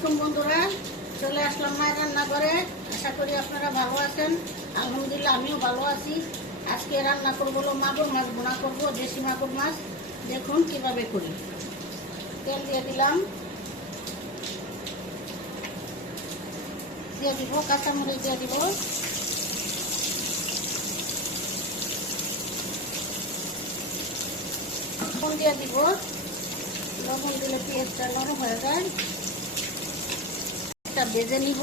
আলাইকুম বন্ধুরা, চলে আসলাম মায়ের রান্নাঘরে। আশা করি আপনারা ভালো আছেন। আলহামদুলিল্লাহ আমিও ভালো আছি। আজকে রান্না করবো মাগুর মাছ ভুনা করবো, দেশি মাগুর মাছ। দেখুন কিভাবে করি। তেল দিয়ে দিলাম, দিয়ে দিব কাঁচামরিচ, দিয়ে দিব লবণ, দিয়ে দিব লবণ। দিলে পেঁয়াজটা নরম হয়ে যায়। এটা ভেজে নিব।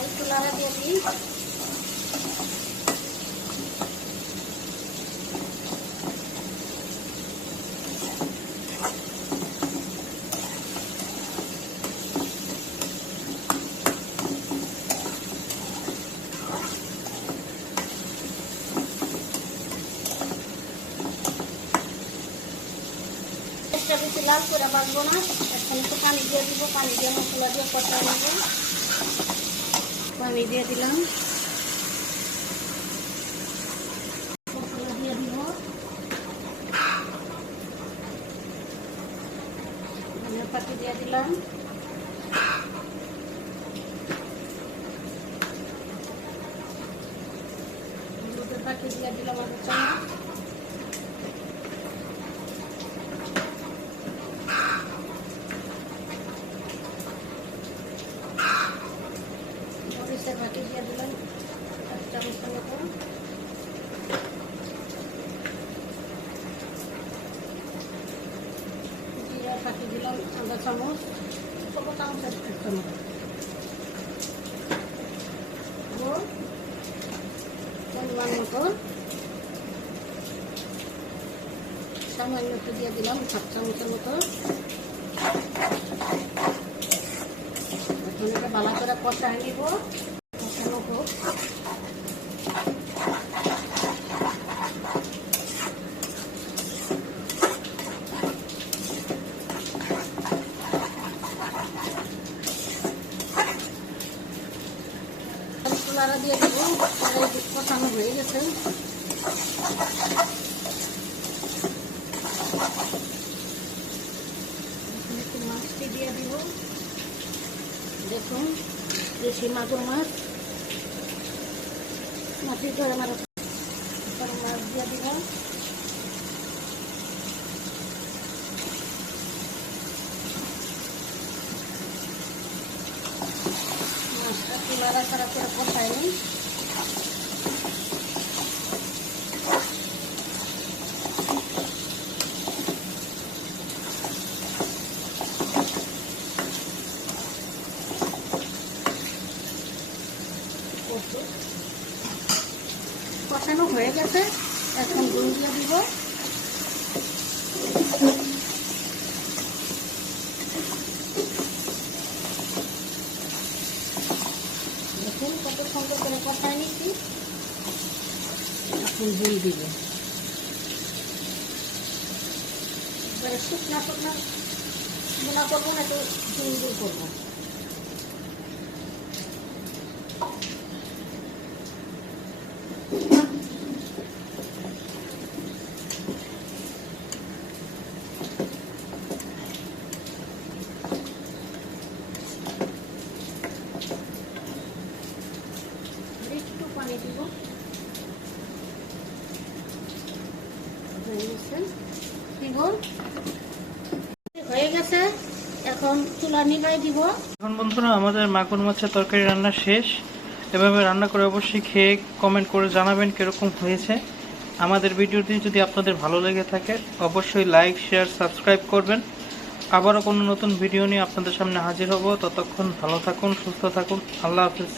একটু নাড়া দিয়ে দিই। বেশি লাল করে ভাজবো না, এখন একটু পানি দিয়ে দিব। পানি দিয়ে মশলা দিয়ে কষা নেব। পানি দিয়ে দিলাম, মশলা দিয়ে দিব, ধনিয়া পাতা দিয়ে দিলাম, হলুদের পাতা দিয়ে দিলাম আধা চামচ, বাকি দিয়ে দিলাম এক চামচের মতো, জিরা বাকি দিলাম আধা চামচ, ছোট চামচের এক চামচ, পরিমাণ মতো সামান্য একটু দিয়ে দিলাম হাফ চামচের মতো। এখন এটা ভালো করে কষায় নিব। কষানো হোক। নাড়া দিয়ে দেবো। কষানো হয়ে গেছে। একটু মাছটি দিয়ে দিব। দেখুন দেশি মাগুর মাছ, মাটির ঘরে মাছ দিয়ে দিব। মাছটা একটু নাড়াচাড়া করে কষাই নিই। কষানো হয়ে গেছে, এখন নুন দিয়ে দিব। দেখুন কত সুন্দর করে কষায় নিচ্ছি। এখন ঝুল দিব। এবারে শুকনা শুকনা ভুনা করবো না, একটু ঝুল ঝুল করবো। একটু পানি দিব। হয়ে গেছে, এখন চুলা নিভাই দিব। এখন বন্ধুরা আমাদের মাগুর মাছের তরকারি রান্না শেষ। এভাবে রান্না করে অবশ্যই খেয়ে কমেন্ট করে জানাবেন কিরকম হয়েছে। আমাদের ভিডিওটি যদি আপনাদের ভালো লেগে থাকে অবশ্যই লাইক, শেয়ার, সাবস্ক্রাইব করবেন। আবারও কোনো নতুন ভিডিও নিয়ে আপনাদের সামনে হাজির হব। ততক্ষণ ভালো থাকুন, সুস্থ থাকুন। আল্লাহ হাফেজ।